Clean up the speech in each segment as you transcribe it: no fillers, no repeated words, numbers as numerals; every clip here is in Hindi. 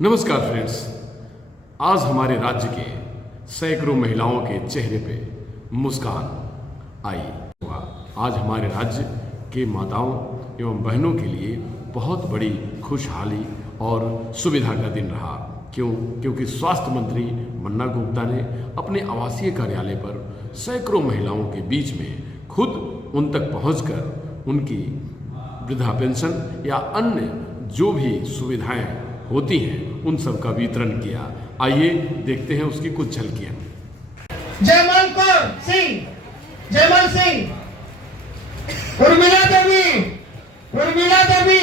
नमस्कार फ्रेंड्स, आज हमारे राज्य के सैकड़ों महिलाओं के चेहरे पे मुस्कान आई। आज हमारे राज्य के माताओं एवं बहनों के लिए बहुत बड़ी खुशहाली और सुविधा का दिन रहा। क्योंकि स्वास्थ्य मंत्री मन्ना गुप्ता ने अपने आवासीय कार्यालय पर सैकड़ों महिलाओं के बीच में खुद उन तक पहुंचकर उनकी वृद्धा पेंशन या अन्य जो भी सुविधाएं होती हैं उन सब का वितरण किया। आइए देखते हैं उसकी कुछ झलकियां। जयमल कौर सिंह, जयमल सिंह, उर्मिला देवी, उर्मिला देवी,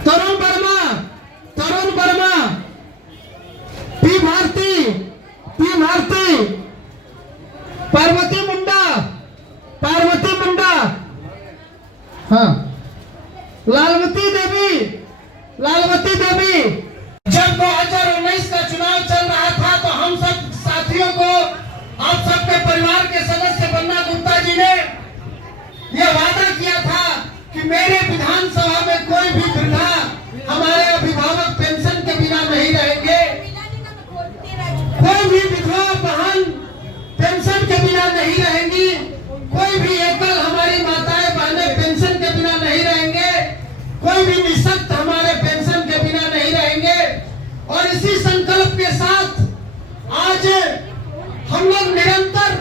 तरुण वर्मा, तरुण वर्मा, पी भारती, पी भारती, पार्वती मुंडा, पार्वती मुंडा, हाँ, लालवती देवी, लालवती देवी। जब 2019 का चुनाव चल रहा था तो हम सब साथियों को, आप सबके परिवार के सदस्य मन्ना गुप्ता जी ने यह वादा किया था कि मेरे विधानसभा में कोई भी वृद्धा, हमारे अभिभावक पेंशन के बिना नहीं रहेंगे, कोई भी विधवा बहन पेंशन के बिना नहीं रहेंगी, कोई भी एकल हमारी माताएं बहनें पेंशन के बिना नहीं रहेंगे, कोई भी निःशक्त हमारे पेंशन के बिना नहीं रहेंगे। और इसी संकल्प के साथ आज हम लोग निरंतर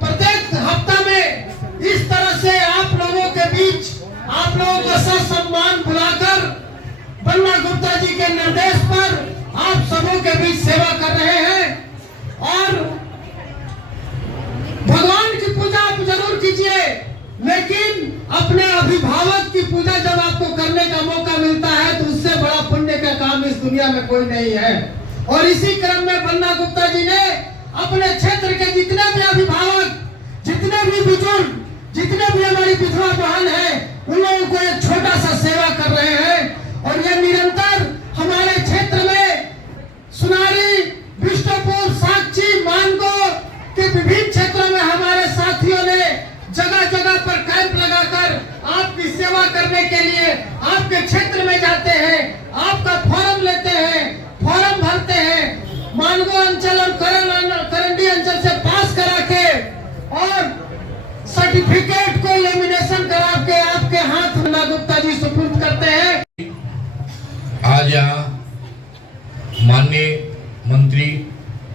प्रत्येक हफ्ता में इस तरह से आप लोगों के बीच, आप लोगों को ससम्मान बुलाकर मन्ना गुप्ता जी के निर्देश पर आप सबों के बीच सेवा कर रहे हैं। और भगवान की पूजा आप जरूर कीजिए, लेकिन अपने अभिभावक की पूजा जब आपको करने का मौका मिलता है तो उससे बड़ा पुण्य का काम इस दुनिया में कोई नहीं है। और इसी क्रम में मन्ना गुप्ता जी ने अपने क्षेत्र के जितने भी अभिभावक, जितने भी बुजुर्ग, जितने भी हमारी विधवा बहन है, उन लोगों को एक छोटा सा सेवा कर रहे हैं। और ये निरंतर हमारे क्षेत्र में सुनारी, बिष्टुपुर, साक्षी, मानगो के विभिन्न क्षेत्रों में हमारे साथियों ने जगह जगह पर कैंप लगाकर आपकी सेवा करने के लिए आपके क्षेत्र में जाते हैं, आपका फॉर्म लेते हैं, फॉर्म भरते हैं, मानगो अंचल और करंडी अंचल से पास करा के और सर्टिफिकेट को लेमिनेशन करा के आपके हाथ मन्ना गुप्ता जी सुपुर्द करते हैं। आज यहाँ माननीय मंत्री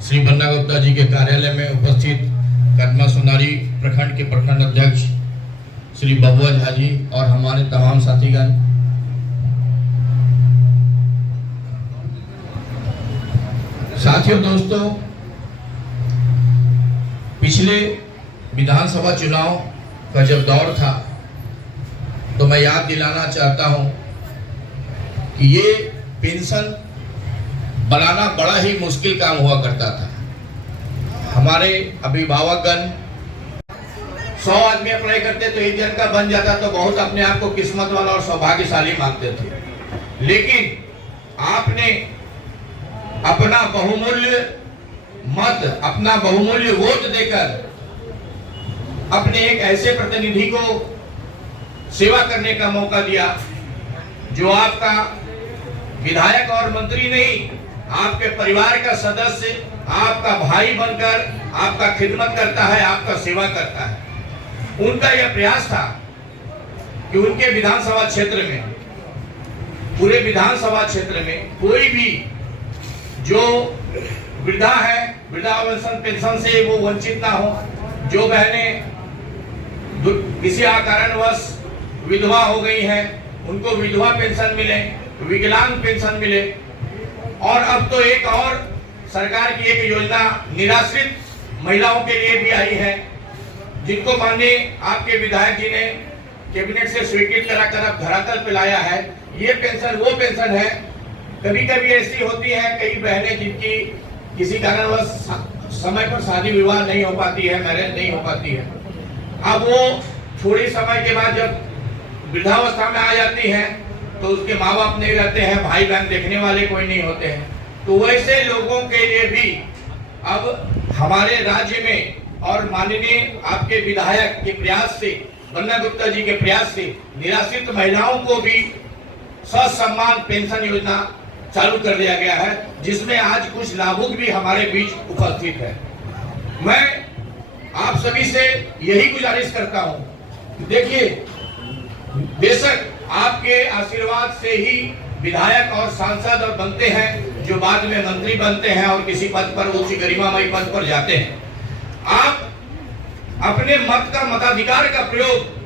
श्री मन्ना गुप्ता जी के कार्यालय में उपस्थित कदमा सुनारी प्रखंड के प्रखंड अध्यक्ष श्री बबुआ झा जी और हमारे तमाम साथीगण, साथियों, दोस्तों, पिछले विधानसभा चुनाव का जब दौर था तो मैं याद दिलाना चाहता हूं कि ये पेंशन बनाना बड़ा ही मुश्किल काम हुआ करता था। हमारे अभिभावकगण 100 आदमी अप्लाई करते तो एक जन का बन जाता तो बहुत अपने आप को किस्मत वाला और सौभाग्यशाली मानते थे। लेकिन आपने अपना बहुमूल्य मत, अपना बहुमूल्य वोट देकर अपने एक ऐसे प्रतिनिधि को सेवा करने का मौका दिया जो आपका विधायक और मंत्री नहीं, आपके परिवार का सदस्य, आपका भाई बनकर आपका खिदमत करता है, आपका सेवा करता है। उनका यह प्रयास था कि उनके विधानसभा क्षेत्र में, पूरे विधानसभा क्षेत्र में कोई भी जो वृद्धा है, वृद्धा पेंशन से वो वंचित ना हो, जो बहनें किसी कारणवश विधवा हो गई हैं उनको विधवा पेंशन मिले, विकलांग पेंशन मिले। और अब तो एक और सरकार की एक योजना निराश्रित महिलाओं के लिए भी आई है, जिनको माननीय आपके विधायक जी ने कैबिनेट से स्वीकृत कराकर अब धरातल पे लाया है। ये पेंशन वो पेंशन है, कभी कभी ऐसी होती है कई बहनें जिनकी किसी कारणवश समय पर शादी विवाह नहीं हो पाती है, मैरिज नहीं हो पाती है। अब वो थोड़ी समय के बाद जब वृद्धावस्था में आ जाती हैं तो उसके माँ बाप नहीं रहते हैं, भाई बहन देखने वाले कोई नहीं होते हैं। तो वैसे लोगों के लिए भी अब हमारे राज्य में और माननीय आपके विधायक के प्रयास से, मन्ना गुप्ता जी के प्रयास से निराश्रित महिलाओं को भी ससम्मान पेंशन योजना चालू कर दिया गया है, जिसमें आज कुछ लाभुक भी हमारे बीच उपस्थित है। मैं आप सभी से यही गुजारिश करता हूं, देखिए बेशक आपके आशीर्वाद से ही विधायक और सांसद और बनते हैं, जो बाद में मंत्री बनते हैं और किसी पद पर उच्च गरिमामयी पद पर जाते हैं। आप अपने मत का मताधिकार का प्रयोग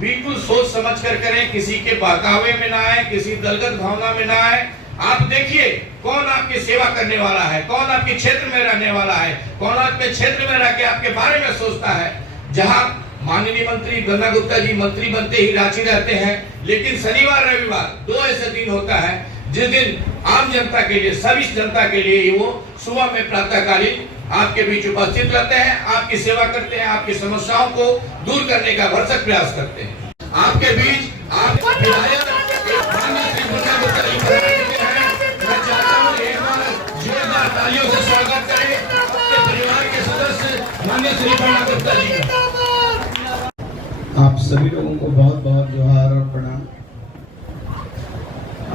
बिल्कुल सोच समझ कर करें, किसी के बहकावे में ना आए, किसी दलगत भावना में ना आए। आप देखिए कौन आपकी सेवा करने वाला है, कौन आपके क्षेत्र में रहने वाला है, कौन आपके क्षेत्र में रह के आपके बारे में सोचता है। जहां माननीय मंत्री गन्ना गुप्ता जी मंत्री बनते ही रांची रहते हैं, लेकिन शनिवार रविवार 2 ऐसे दिन होता है जिस दिन आम जनता के लिए, सभी जनता के लिए वो सुबह में प्रातःकालीन आपके बीच उपस्थित रहते हैं, आपकी सेवा करते हैं, आपकी समस्याओं को दूर करने का भरसक प्रयास करते हैं। आपके बीच जोरदार तालियों से स्वागत करें अपने परिवार के सदस्य माननीय श्री गन्ना गुप्ता जी का। आप सभी लोगों को बहुत बहुत जोहार और प्रणाम।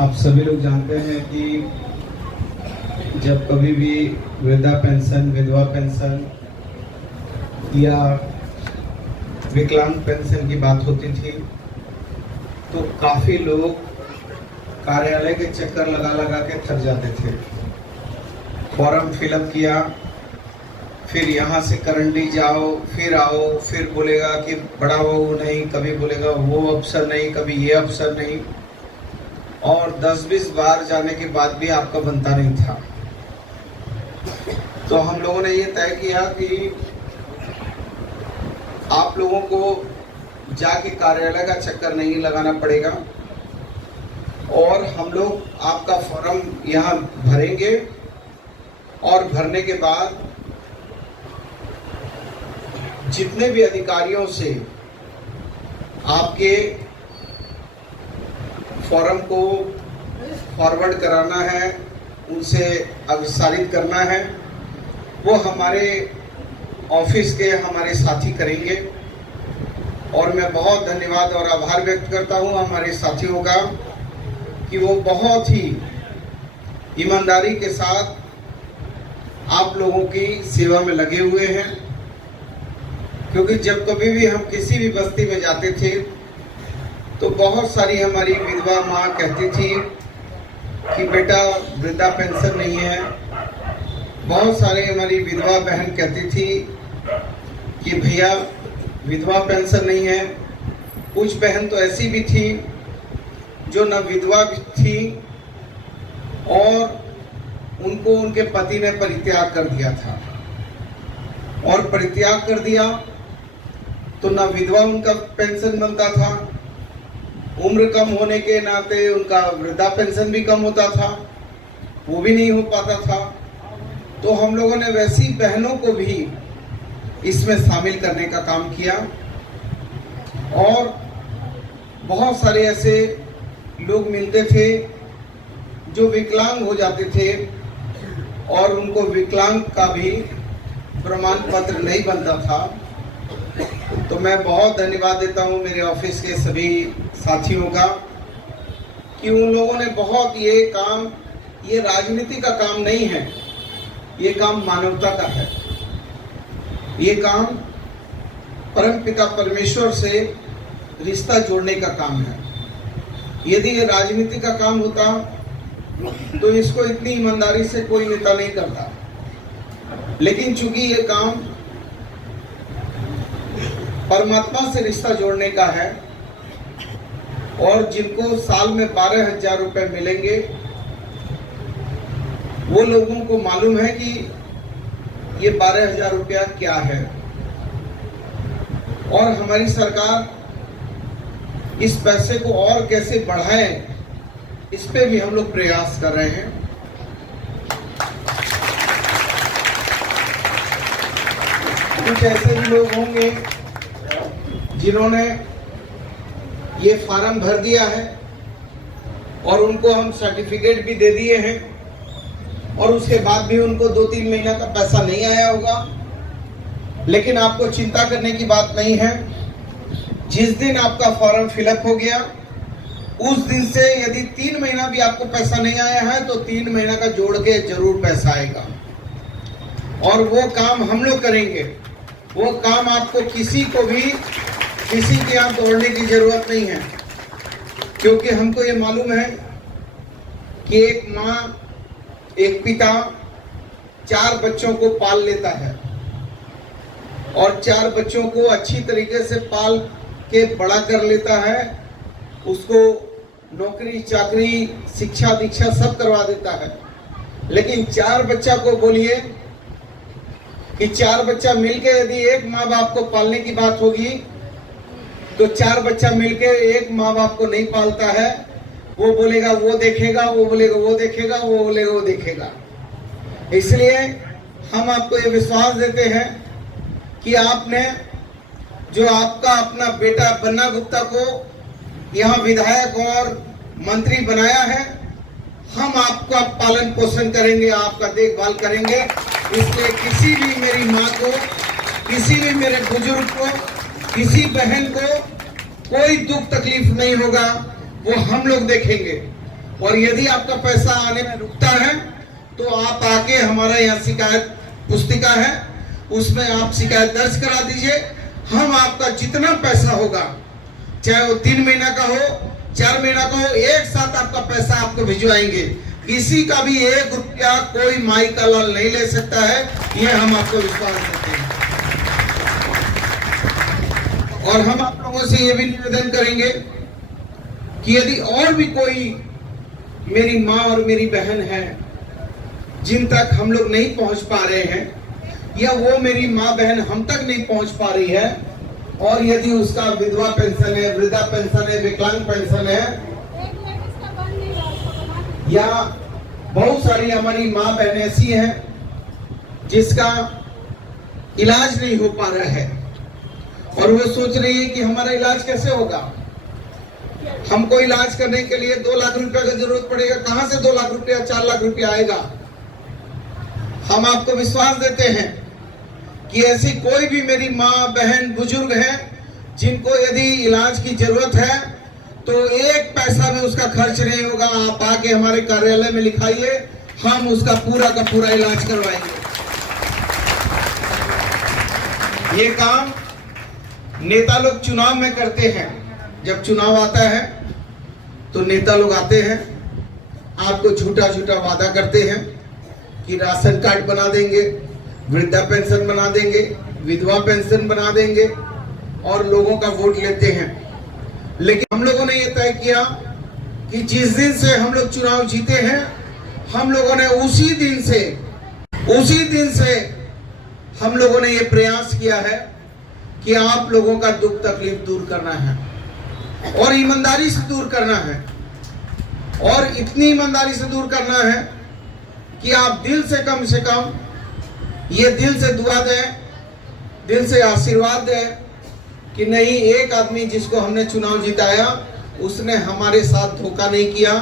आप सभी लोग जानते हैं कि जब कभी भी वृद्धा पेंशन, विधवा पेंशन या विकलांग पेंशन की बात होती थी तो काफ़ी लोग कार्यालय के चक्कर लगा लगा के थक जाते थे। फॉर्म फिलअप किया, फिर यहाँ से करंडी जाओ, फिर आओ, फिर बोलेगा कि बड़ा बहू नहीं, कभी बोलेगा वो अफसर नहीं, कभी ये अफसर नहीं, और 10-20 बार जाने के बाद भी आपका बनता नहीं था। तो हम लोगों ने ये तय किया कि आप लोगों को जाके कार्यालय का चक्कर नहीं लगाना पड़ेगा और हम लोग आपका फॉर्म यहाँ भरेंगे और भरने के बाद जितने भी अधिकारियों से आपके फॉर्म को फॉरवर्ड कराना है, उनसे अग्रसारित करना है, वो हमारे ऑफिस के हमारे साथी करेंगे। और मैं बहुत धन्यवाद और आभार व्यक्त करता हूं हमारे साथियों का कि वो बहुत ही ईमानदारी के साथ आप लोगों की सेवा में लगे हुए हैं। क्योंकि जब कभी भी हम किसी भी बस्ती में जाते थे तो बहुत सारी हमारी विधवा माँ कहती थी कि बेटा वृद्धा पेंशन नहीं है। बहुत सारे हमारी विधवा बहन कहती थी कि भैया विधवा पेंशन नहीं है। कुछ बहन तो ऐसी भी थी जो न विधवा थी और उनको उनके पति ने परित्याग कर दिया था, और परित्याग कर दिया तो न विधवा उनका पेंशन बनता था, उम्र कम होने के नाते उनका वृद्धा पेंशन भी कम होता था, वो भी नहीं हो पाता था। तो हम लोगों ने वैसी बहनों को भी इसमें शामिल करने का काम किया। और बहुत सारे ऐसे लोग मिलते थे जो विकलांग हो जाते थे और उनको विकलांग का भी प्रमाण पत्र नहीं बनता था। तो मैं बहुत धन्यवाद देता हूं मेरे ऑफिस के सभी साथियों का कि उन लोगों ने बहुत ये काम, ये राजनीति का काम नहीं है, ये काम मानवता का है। ये काम परमपिता परमेश्वर से रिश्ता जोड़ने का काम है। यदि ये राजनीति का काम होता तो इसको इतनी ईमानदारी से कोई नेता नहीं करता। लेकिन चूंकि ये काम परमात्मा से रिश्ता जोड़ने का है और जिनको साल में 12,000 रुपए मिलेंगे वो लोगों को मालूम है कि ये 12,000 रुपया क्या है। और हमारी सरकार इस पैसे को और कैसे बढ़ाए, इस पे भी हम लोग प्रयास कर रहे हैं। कुछ ऐसे भी लोग होंगे जिन्होंने ये फॉर्म भर दिया है और उनको हम सर्टिफिकेट भी दे दिए हैं और उसके बाद भी उनको 2-3 महीना का पैसा नहीं आया होगा। लेकिन आपको चिंता करने की बात नहीं है। जिस दिन आपका फॉर्म फिलअप हो गया उस दिन से यदि 3 महीना भी आपको पैसा नहीं आया है तो 3 महीना का जोड़ के जरूर पैसा आएगा। और वो काम हम लोग करेंगे। वो काम आपको किसी के यहाँ दौड़ने की जरूरत नहीं है, क्योंकि हमको ये मालूम है कि एक माँ, एक पिता 4 बच्चों को पाल लेता है और 4 बच्चों को अच्छी तरीके से पाल के बड़ा कर लेता है, उसको नौकरी चाकरी शिक्षा दीक्षा सब करवा देता है। लेकिन 4 बच्चा को बोलिए कि 4 बच्चा मिलके यदि एक माँ बाप को पालने की बात होगी तो 4 बच्चा मिलके एक माँ बाप को नहीं पालता है। वो बोलेगा वो देखेगा, वो बोलेगा वो देखेगा, वो बोलेगा वो देखेगा। इसलिए हम आपको ये विश्वास देते हैं कि आपने जो आपका अपना बेटा बन्ना गुप्ता को यहाँ विधायक और मंत्री बनाया है, हम आपका पालन पोषण करेंगे, आपका देखभाल करेंगे। इसलिए किसी भी मेरी माँ को, किसी भी मेरे बुजुर्ग को, किसी बहन को कोई दुख तकलीफ नहीं होगा, वो हम लोग देखेंगे। और यदि आपका पैसा आने में रुकता है तो आप आके हमारा यहाँ शिकायत पुस्तिका है, उसमें आप शिकायत दर्ज करा दीजिए। हम आपका जितना पैसा होगा, चाहे वो 3 महीना का हो, 4 महीना का हो, एक साथ आपका पैसा आपको भिजवाएंगे। किसी का भी 1 रुपया कोई माई का लाल नहीं ले सकता है, ये हम आपको विश्वास देते हैं। और हम आप लोगों से ये भी निवेदन करेंगे कि यदि और भी कोई मेरी माँ और मेरी बहन है जिन तक हम लोग नहीं पहुंच पा रहे हैं, या वो मेरी माँ बहन हम तक नहीं पहुंच पा रही है, और यदि उसका विधवा पेंशन है, वृद्धा पेंशन है, विकलांग पेंशन है, या बहुत सारी हमारी माँ बहन ऐसी हैं जिसका इलाज नहीं हो पा रहा है और वो सोच रही है कि हमारा इलाज कैसे होगा। हमको इलाज करने के लिए 2 लाख रुपया की जरूरत पड़ेगा। कहां से 2 लाख रुपया, 4 लाख रुपया आएगा? हम आपको विश्वास देते हैं कि ऐसी कोई भी मेरी माँ बहन बुजुर्ग है जिनको यदि इलाज की जरूरत है तो 1 पैसा भी उसका खर्च नहीं होगा। आप आके हमारे कार्यालय में लिखाइए, हम उसका पूरा का पूरा इलाज करवाएंगे। ये काम नेता लोग चुनाव में करते हैं। जब चुनाव आता है तो नेता लोग आते हैं, आपको झूठा झूठा वादा करते हैं कि राशन कार्ड बना देंगे, वृद्धा पेंशन बना देंगे, विधवा पेंशन बना देंगे और लोगों का वोट लेते हैं। लेकिन हम लोगों ने ये तय किया कि जिस दिन से हम लोग चुनाव जीते हैं, हम लोगों ने उसी दिन से हम लोगों ने ये प्रयास किया है कि आप लोगों का दुख तकलीफ दूर करना है और ईमानदारी से दूर करना है। और इतनी ईमानदारी से दूर करना है कि आप दिल से कम ये दिल से दुआ दें, दिल से आशीर्वाद दें कि नहीं, एक आदमी जिसको हमने चुनाव जिताया उसने हमारे साथ धोखा नहीं किया,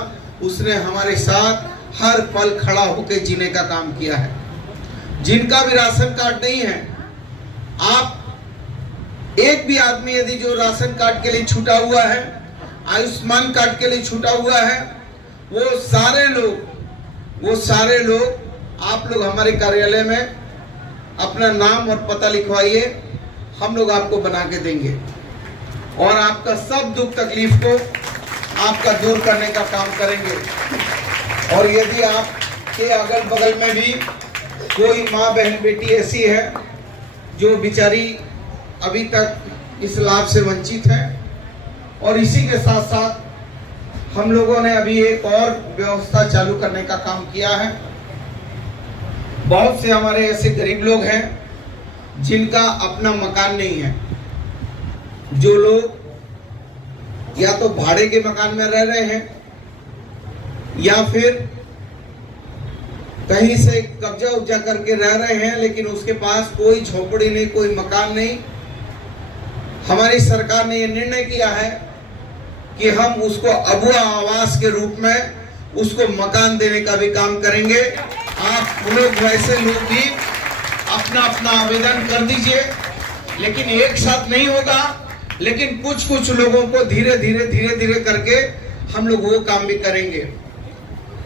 उसने हमारे साथ हर पल खड़ा होकर जीने का काम किया है। जिनका भी राशन कार्ड नहीं है, आप एक भी आदमी यदि जो राशन कार्ड के लिए छूटा हुआ है, आयुष्मान कार्ड के लिए छूटा हुआ है, वो सारे लोग आप लोग हमारे कार्यालय में अपना नाम और पता लिखवाइए, हम लोग आपको बना के देंगे और आपका सब दुख तकलीफ को आपका दूर करने का काम करेंगे। और यदि आपके अगल बगल में भी कोई माँ बहन बेटी ऐसी है जो बेचारी अभी तक इस लाभ से वंचित है, और इसी के साथ साथ हम लोगों ने अभी एक और व्यवस्था चालू करने का काम किया है। बहुत से हमारे ऐसे गरीब लोग हैं जिनका अपना मकान नहीं है, जो लोग या तो भाड़े के मकान में रह रहे हैं या फिर कहीं से कब्जा उब्जा करके रह रहे हैं, लेकिन उसके पास कोई झोपड़ी नहीं, कोई मकान नहीं। हमारी सरकार ने यह निर्णय किया है कि हम उसको अबुआ आवास के रूप में उसको मकान देने का भी काम करेंगे। आप लोग वैसे लोग भी अपना अपना आवेदन कर दीजिए, लेकिन एक साथ नहीं होगा, लेकिन कुछ लोगों को धीरे धीरे करके हम लोग वो काम भी करेंगे।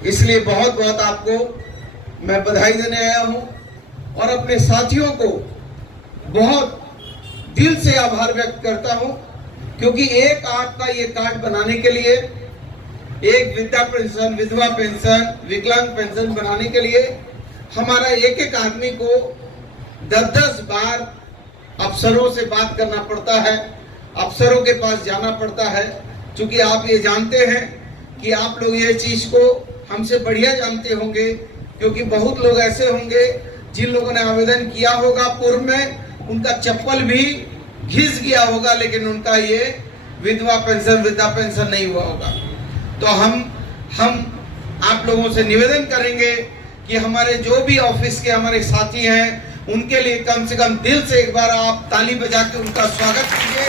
इसलिए बहुत बहुत आपको मैं बधाई देने आया हूं और अपने साथियों को बहुत दिल से आभार व्यक्त करता हूं, क्योंकि एक आपका ये कार्ड बनाने के लिए, एक वृद्धा पेंशन, विधवा पेंशन, विकलांग पेंशन बनाने के लिए हमारा एक एक आदमी को 10-10 बार अफसरों से बात करना पड़ता है, अफसरों के पास जाना पड़ता है। क्योंकि आप ये जानते हैं कि आप लोग ये चीज को हमसे बढ़िया जानते होंगे, क्योंकि बहुत लोग ऐसे होंगे जिन लोगों ने आवेदन किया होगा पूर्व में, उनका चप्पल भी घिस गया होगा, लेकिन उनका ये विधवा पेंशन, वृद्धा पेंशन नहीं हुआ होगा। तो हम आप लोगों से निवेदन करेंगे कि हमारे जो भी ऑफिस के हमारे साथी हैं, उनके लिए कम से कम दिल से एक बार आप ताली बजा के उनका स्वागत कीजिए,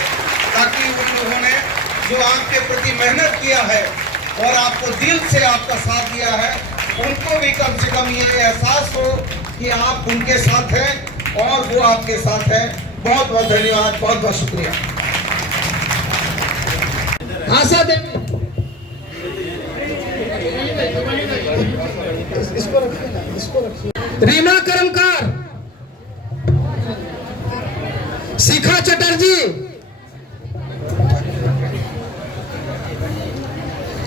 ताकि उन लोगों ने जो आपके प्रति मेहनत किया है और आपको दिल से आपका साथ दिया है, उनको भी कम से कम ये एहसास हो कि आप उनके साथ हैं और वो आपके साथ हैं। बहुत बहुत धन्यवाद, बहुत बहुत शुक्रिया। आशा देवी, इसको रखिए ना, इसको रखिए। रीना कर्मकार, शिखा चटर्जी,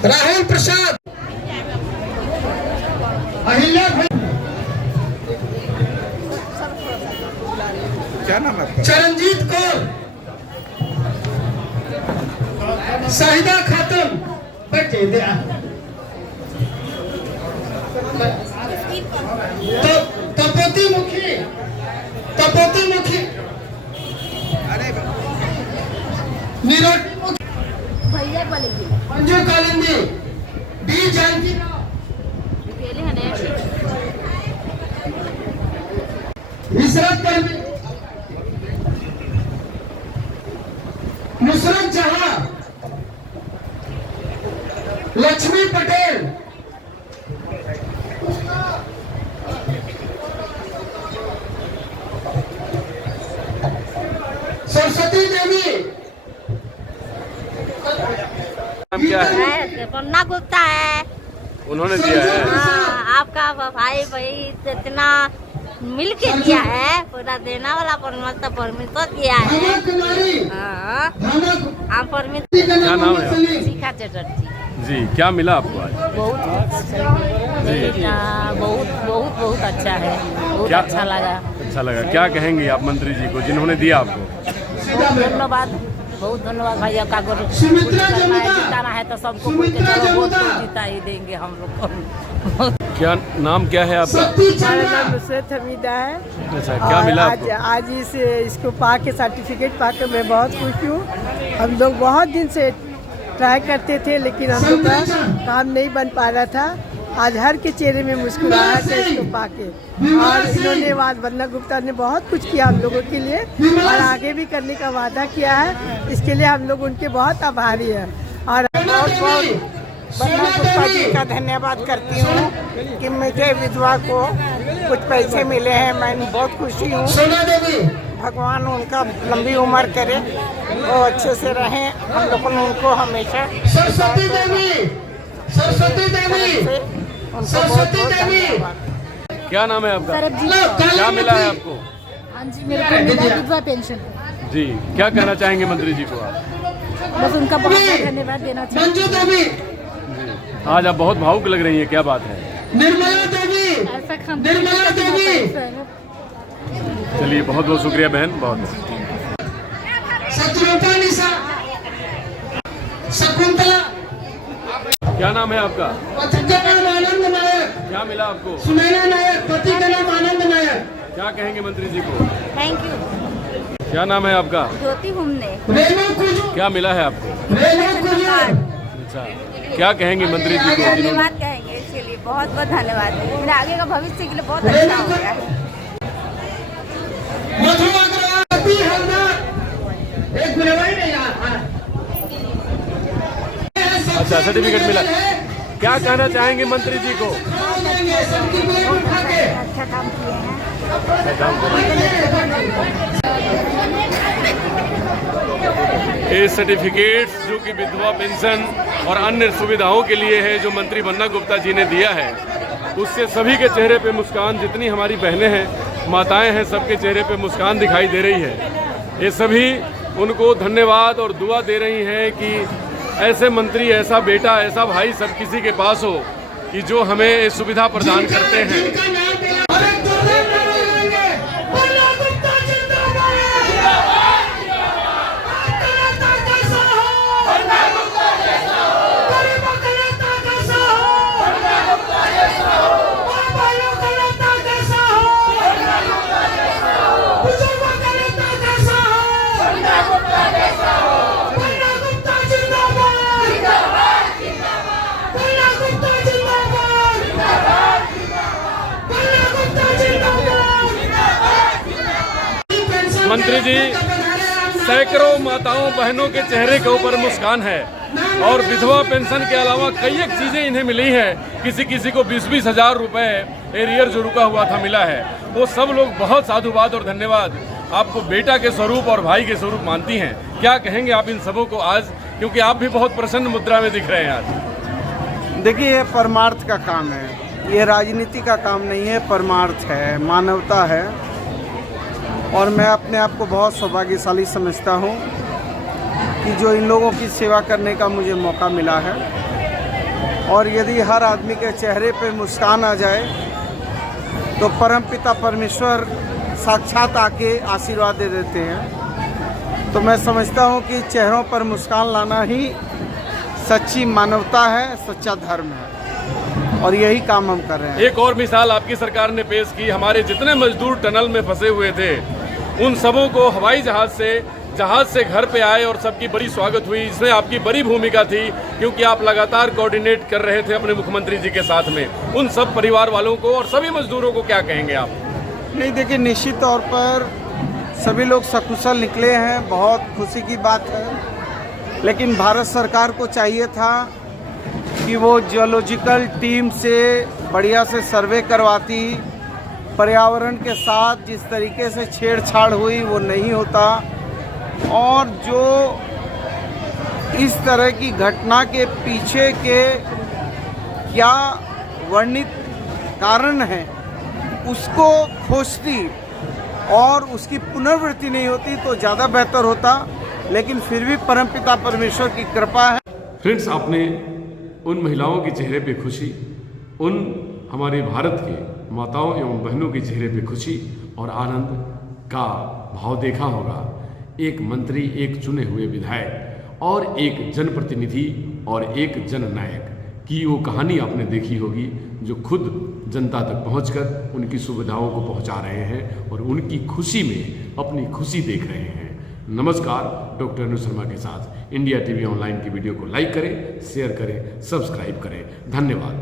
राहुल प्रसाद, अहिल्या, क्या नाम है आपका? चरणजीत कौर, शाहिदा खातून, बैठे दे तपोती मुखी, तपोती मुखी, निरोटी मुखी, भैया बोलेगी मंजू कालिंदी, डी जानकी, अकेले हैं ना। इशरत कर्मी, नुसरत जहां, लक्ष्मी पटेल, सरस्वती देवी, नाम क्या है? पन्ना गुप्ता है। उन्होंने दिया है। हाँ, आपका भाई भाई इतना मिल के दिया है, पूरा देना वाला परमिशन दिया है। भामा कुमारी, हाँ, भामा आप परमिशन। क्या नाम है आपका? शिखा चटर्जी। जी, क्या मिला आपको आज? बहुत बहुत बहुत अच्छा है, बहुत क्या अच्छा लगा। अच्छा लगा। क्या कहेंगी आप मंत्री जी को जिन्होंने दिया आपको? बहुत धन्यवाद, बहुत धन्यवाद भाई। आपका सुमित्रा जमुना, जिताना है तो सबको सुमित्रा जमुना, जिता ही देंगे हम लोग को। क्या नाम क्या है आपका? शक्ति हमारा नाम चंद्रा, नुसरत हमीदा है। अच्छा, क्या और मिला आज आपको? आज इसको पा के सर्टिफिकेट पा के मैं बहुत खुश हूँ। हम लोग बहुत दिन से ट्राई करते थे, लेकिन हम लोग का काम नहीं बन पा रहा था। आज हर के चेहरे में मुस्कुराहट है इसको पाके। और इन्होंने वंदना गुप्ता ने बहुत कुछ किया हम लोगों के लिए और आगे भी करने का वादा किया है। इसके लिए हम लोग उनके बहुत आभारी हैं। और बहुत बहुत वंदना गुप्ता जी का धन्यवाद करती हूँ कि मुझे विधवा को कुछ पैसे मिले हैं। मैं बहुत खुशी हूँ। सोना देवी, भगवान उनका लंबी उम्र करे, वो अच्छे से रहें। हम लोगों ने उनको हमेशा सरस्वती देवी, सरस्वती देवी, उनको सरस्वती बहुत देवी, धन्यवाद। क्या नाम है आपका? काली क्या मिला है मुखी, आपको? हाँ जी, मेरे को मिला विधवा पेंशन। जी, क्या कहना चाहेंगे मंत्री जी को आप? बस उनका बहुत बहुत धन्यवाद देना चाहिए। मंजू देवी, आज आप बहुत भावुक लग रही हैं, क्या बात है? निर्मला देवी, ऐसा खान निर्मला देवी, चलिए, बहुत बहुत शुक्रिया बहन, बहुत शत्रुघ्न निशा, शकुंतला, क्या नाम है आपका? पति का नाम आनंद नायक, क्या मिला आपको? सुनैना नायक, पति का नाम आनंद नायक, क्या कहेंगे मंत्री जी को? Thank you. क्या नाम है आपका? ज्योति हमने रेणु कुजूर, क्या मिला है आपको? रेणु कुजूर, अच्छा, क्या कहेंगे मंत्री जी को जिन्होंने? धन्यवाद कहेंगे इसके लिए, बहुत बहुत धन्यवाद। मेरे आगे का भविष्य के लिए बहुत अच्छा हो गया है। मधु अग्रवाल, हरदार, एक गुनवाई नहीं यार। अच्छा, सर्टिफिकेट मिला। क्या कहना चाहेंगे मंत्री जी को? सर्टिफिकेट उठा के अच्छा काम किए हैं। कैश सर्टिफिकेट्स जो कि विधवा पेंशन और अन्य सुविधाओं के लिए है, जो मंत्री बन्ना गुप्ता जी ने दिया है, उससे सभी के चेहरे पे मुस्कान, जितनी हमारी बहनें हैं, माताएं हैं, सबके चेहरे पे मुस्कान दिखाई दे रही है। ये सभी उनको धन्यवाद और दुआ दे रही हैं कि ऐसे मंत्री, ऐसा बेटा, ऐसा भाई सब किसी के पास हो कि जो हमें सुविधा प्रदान करते हैं। मंत्री जी, सैकड़ों माताओं बहनों के चेहरे के ऊपर मुस्कान है और विधवा पेंशन के अलावा कई एक चीज़ें इन्हें मिली हैं। किसी किसी को 20-20 हज़ार रुपये एरियर जो रुका हुआ था मिला है। वो सब लोग बहुत साधुवाद और धन्यवाद आपको बेटा के स्वरूप और भाई के स्वरूप मानती हैं। क्या कहेंगे आप इन सबों को आज, क्योंकि आप भी बहुत प्रसन्न मुद्रा में दिख रहे हैं आज? देखिए, ये परमार्थ का काम है, ये राजनीति का काम नहीं है, परमार्थ है, मानवता है। और मैं अपने आप को बहुत सौभाग्यशाली समझता हूँ कि जो इन लोगों की सेवा करने का मुझे मौका मिला है। और यदि हर आदमी के चेहरे पे मुस्कान आ जाए तो परमपिता परमेश्वर साक्षात आके आशीर्वाद दे देते हैं। तो मैं समझता हूँ कि चेहरों पर मुस्कान लाना ही सच्ची मानवता है, सच्चा धर्म है, और यही काम हम कर रहे हैं। एक और मिसाल आपकी सरकार ने पेश की। हमारे जितने मजदूर टनल में फंसे हुए थे, उन सबों को हवाई जहाज से घर पे आए और सबकी बड़ी स्वागत हुई। इसमें आपकी बड़ी भूमिका थी, क्योंकि आप लगातार कोऑर्डिनेट कर रहे थे अपने मुख्यमंत्री जी के साथ में। उन सब परिवार वालों को और सभी मजदूरों को क्या कहेंगे आप? नहीं, देखिए, निश्चित तौर पर सभी लोग सकुशल निकले हैं, बहुत खुशी की बात है। लेकिन भारत सरकार को चाहिए था कि वो जियोलॉजिकल टीम से बढ़िया से सर्वे करवाती। पर्यावरण के साथ जिस तरीके से छेड़छाड़ हुई वो नहीं होता, और जो इस तरह की घटना के पीछे के क्या वर्णित कारण है उसको खोजती और उसकी पुनरावृत्ति नहीं होती तो ज़्यादा बेहतर होता। लेकिन फिर भी परमपिता परमेश्वर की कृपा है। फ्रेंड्स, आपने उन महिलाओं के चेहरे पे खुशी, उन हमारे भारत के माताओं एवं बहनों के चेहरे पे खुशी और आनंद का भाव देखा होगा। एक मंत्री, एक चुने हुए विधायक और एक जनप्रतिनिधि और एक जननायक की वो कहानी आपने देखी होगी, जो खुद जनता तक पहुंचकर उनकी सुविधाओं को पहुंचा रहे हैं और उनकी खुशी में अपनी खुशी देख रहे हैं। नमस्कार, डॉक्टर अनु शर्मा के साथ इंडिया टीवी ऑनलाइन की वीडियो को लाइक करें, शेयर करें, सब्सक्राइब करें। धन्यवाद।